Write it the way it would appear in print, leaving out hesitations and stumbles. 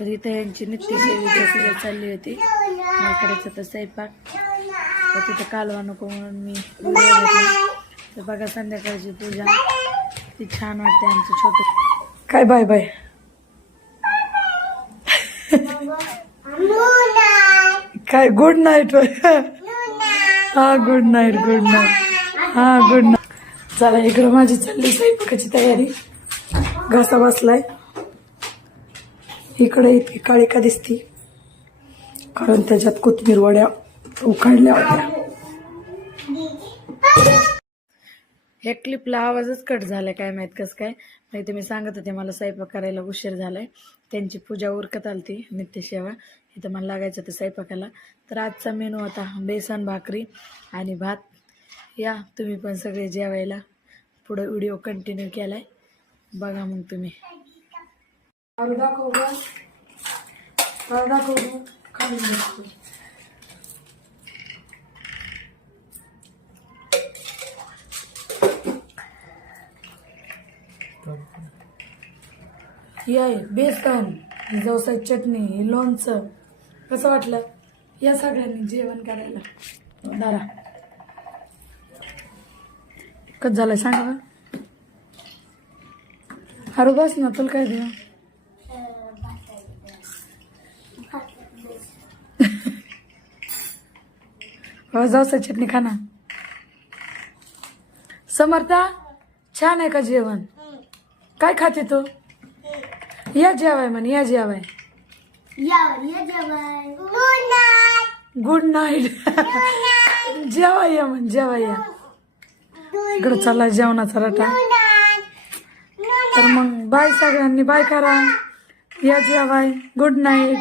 तर इथे यांची नित्यसेवेची पूजा चालली होती. मला करायचं तर स्वयंपाक, तर तिथं कालवा नको म्हणून मी व्हिडिओ घेतला. तर बघा संध्याकाळची पूजा ती छान वाटते. आमचं छोटं काय बाय बाय काय गुड नाईट. हा गुड नाईट गुड नाईट. हा गुड नाईट. चला इकडं माझी चालली स्वयंपाकाची तयारी. घासा बसलाय. इकडे इतकी काळी का दिसती कारण त्याच्यात कोथिंबीर वड्या उकाडल्या होत्या. हे क्लिपला आवाजच कट झालाय काय माहित कसं काय. नाही तर मी सांगत होते मला स्वयंपाक करायला उशीर झालाय. त्यांची पूजा उरकत आलती नित्यसेवा. इथं मला लागायचं होतं स्वयंपाकाला. तर आजचा मेनू होता बेसन भाकरी आणि भात. या तुम्ही पण सगळे जेवायला. पुढे व्हिडिओ कंटिन्यू केलाय बघा मग तुम्ही. दाखव खाली आहे बेसन, जवसाची चटणी, लोणचं. कसं वाटलं या सगळ्यांनी जेवण करायला. दारा कसं झालंय सांगा. अरे बस ना तुला काय देऊ. जवसाची चटणी खा ना. समर्था छान आहे का जेवण. काय खाते तू. या जेवाय म्हण या जेवाय. Good night. जेवा या म्हण जेवा या. इकडं चालला जेवणाचा रटा. तर मग बाय सगळ्यांनी बाय करा. या जेवाय. Good night.